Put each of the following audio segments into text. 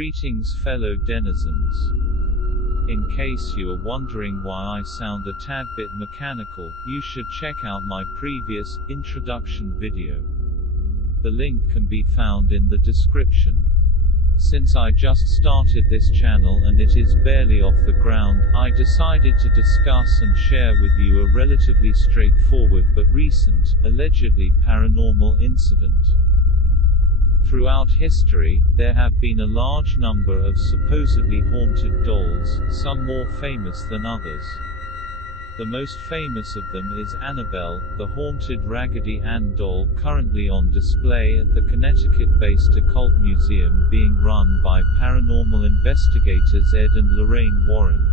Greetings fellow denizens. In case you are wondering why I sound a tad bit mechanical, you should check out my previous, introduction video. The link can be found in the description. Since I just started this channel and it is barely off the ground, I decided to discuss and share with you a relatively straightforward but recent, allegedly paranormal incident. Throughout history, there have been a large number of supposedly haunted dolls, some more famous than others. The most famous of them is Annabelle, the haunted Raggedy Ann doll currently on display at the Connecticut-based occult museum being run by paranormal investigators Ed and Lorraine Warren.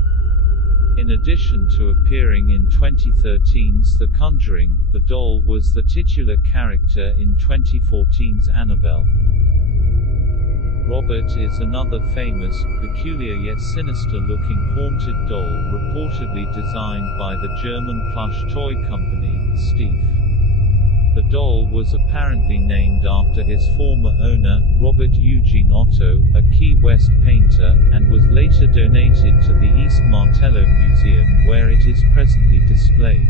In addition to appearing in 2013's The Conjuring, the doll was the titular character in 2014's Annabelle. Robert is another famous, peculiar yet sinister-looking haunted doll reportedly designed by the German plush toy company, Steve. The doll was apparently named after his former owner, Robert Eugene Otto, a Key West painter, and was later donated to the East Martello Museum where it is presently displayed.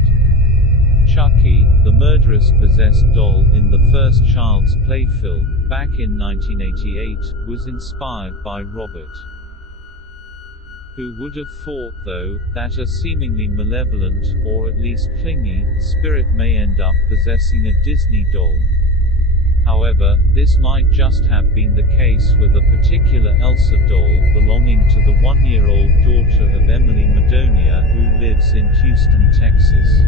Chucky, the murderous possessed doll in the first Child's Play film, back in 1988, was inspired by Robert. Who would have thought, though, that a seemingly malevolent, or at least clingy, spirit may end up possessing a Disney doll? However, this might just have been the case with a particular Elsa doll belonging to the one-year-old daughter of Emily Madonia who lives in Houston, Texas.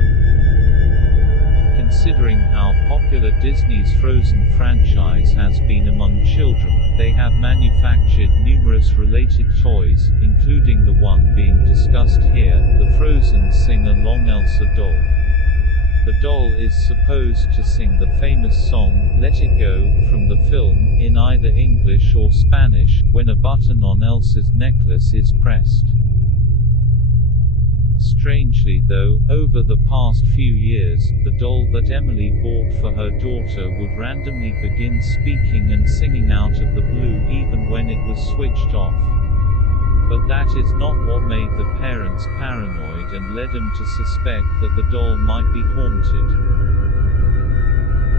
Considering how popular Disney's Frozen franchise has been among children, they have manufactured numerous related toys, including the one being discussed here, the Frozen Sing-Along Elsa doll. The doll is supposed to sing the famous song, Let It Go, from the film, in either English or Spanish, when a button on Elsa's necklace is pressed. Strangely though, over the past few years, the doll that Emily bought for her daughter would randomly begin speaking and singing out of the blue even when it was switched off. But that is not what made the parents paranoid and led them to suspect that the doll might be haunted.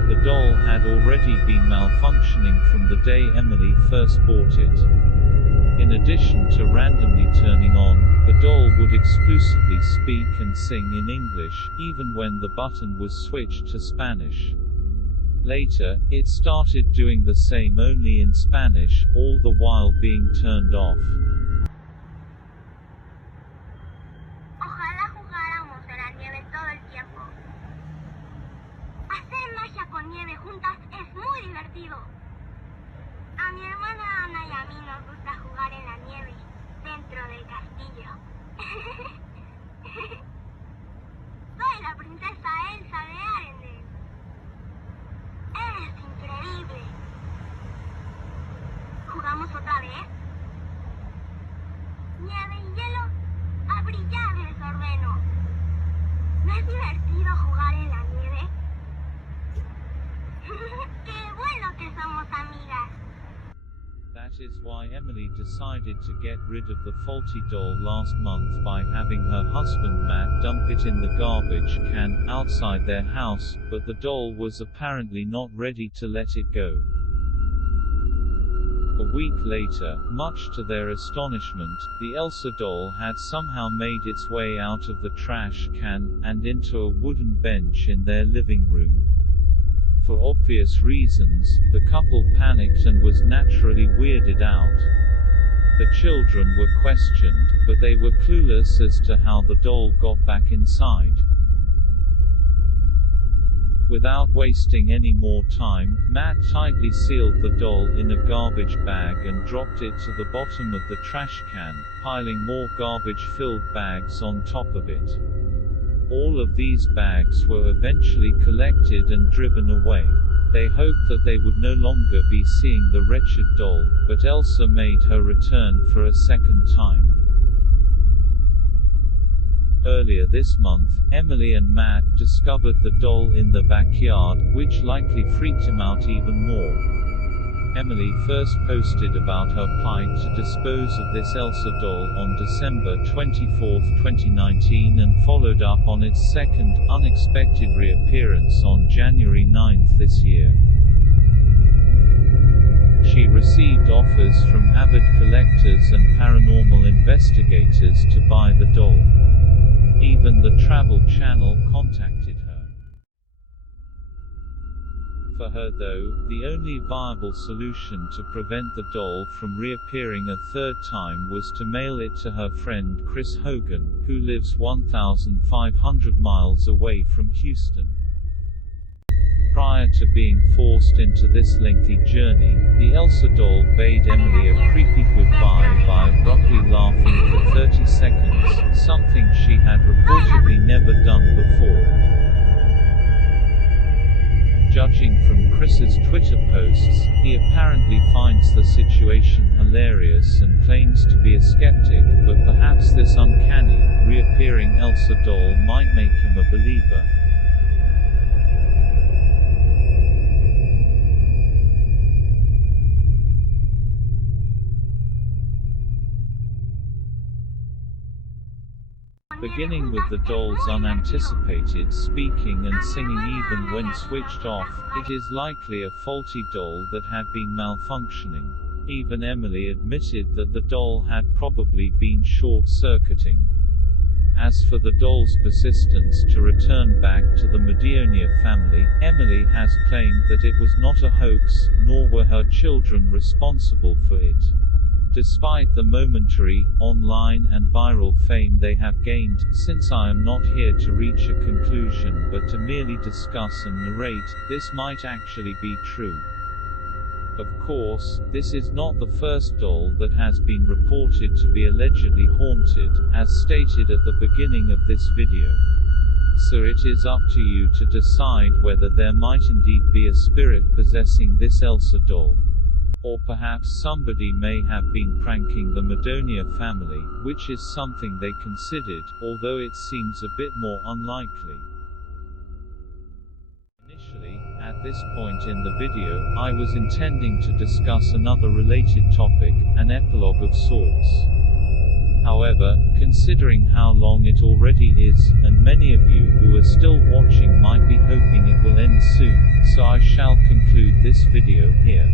The doll had already been malfunctioning from the day Emily first bought it. In addition to randomly turning on, the doll would exclusively speak and sing in English, even when the button was switched to Spanish. Later, it started doing the same only in Spanish, all the while being turned off. Ojalá jugáramos a la nieve todo el tiempo. Hacer magia con nieve juntas es muy divertido. A mi hermana Ana y a mí nos gusta jugar en la nieve, dentro del castillo. Soy la princesa Elsa de Arendelle. Es increíble. ¿Jugamos otra vez? Nieve y hielo, a brillar les ordeno. ¿No es divertido jugar en la nieve? ¡Qué bueno que somos amigas! That is why Emily decided to get rid of the faulty doll last month by having her husband Matt dump it in the garbage can outside their house, but the doll was apparently not ready to let it go. A week later, much to their astonishment, the Elsa doll had somehow made its way out of the trash can, and into a wooden bench in their living room. For obvious reasons, the couple panicked and was naturally weirded out. The children were questioned, but they were clueless as to how the doll got back inside. Without wasting any more time, Matt tightly sealed the doll in a garbage bag and dropped it to the bottom of the trash can, piling more garbage-filled bags on top of it. All of these bags were eventually collected and driven away. They hoped that they would no longer be seeing the wretched doll, but Elsa made her return for a second time. Earlier this month, Emily and Matt discovered the doll in the backyard, which likely freaked him out even more. Emily first posted about her plight to dispose of this Elsa doll on December 24, 2019 and followed up on its second, unexpected reappearance on January 9 this year. She received offers from avid collectors and paranormal investigators to buy the doll. Even the Travel Channel contacted her. For her though, the only viable solution to prevent the doll from reappearing a third time was to mail it to her friend Chris Hogan, who lives 1,500 miles away from Houston. Prior to being forced into this lengthy journey, the Elsa doll bade Emily a creepy goodbye by abruptly laughing for 30 seconds, something she had reportedly never done before. Judging from Chris's Twitter posts, he apparently finds the situation hilarious and claims to be a skeptic, but perhaps this uncanny, reappearing Elsa doll might make him a believer. Beginning with the doll's unanticipated speaking and singing even when switched off, it is likely a faulty doll that had been malfunctioning. Even Emily admitted that the doll had probably been short-circuiting. As for the doll's persistence to return back to the Madonia family, Emily has claimed that it was not a hoax, nor were her children responsible for it. Despite the momentary, online and viral fame they have gained, since I am not here to reach a conclusion but to merely discuss and narrate, this might actually be true. Of course, this is not the first doll that has been reported to be allegedly haunted, as stated at the beginning of this video. So it is up to you to decide whether there might indeed be a spirit possessing this Elsa doll. Or perhaps somebody may have been pranking the Madonia family, which is something they considered, although it seems a bit more unlikely. Initially, at this point in the video, I was intending to discuss another related topic, an epilogue of sorts. However, considering how long it already is, and many of you who are still watching might be hoping it will end soon, so I shall conclude this video here.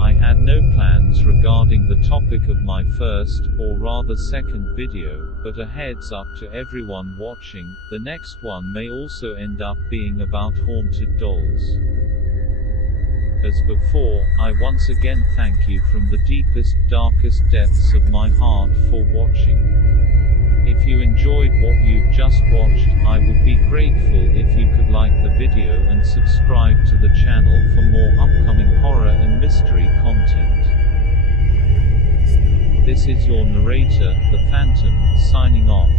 I had no plans regarding the topic of my first, or rather second video, but a heads up to everyone watching, the next one may also end up being about haunted dolls. As before, I once again thank you from the deepest, darkest depths of my heart for watching. If you enjoyed what you've just watched, I would be grateful if you could like the video and subscribe to the channel for more upcoming horror and mystery content. This is your narrator, the Phantom, signing off.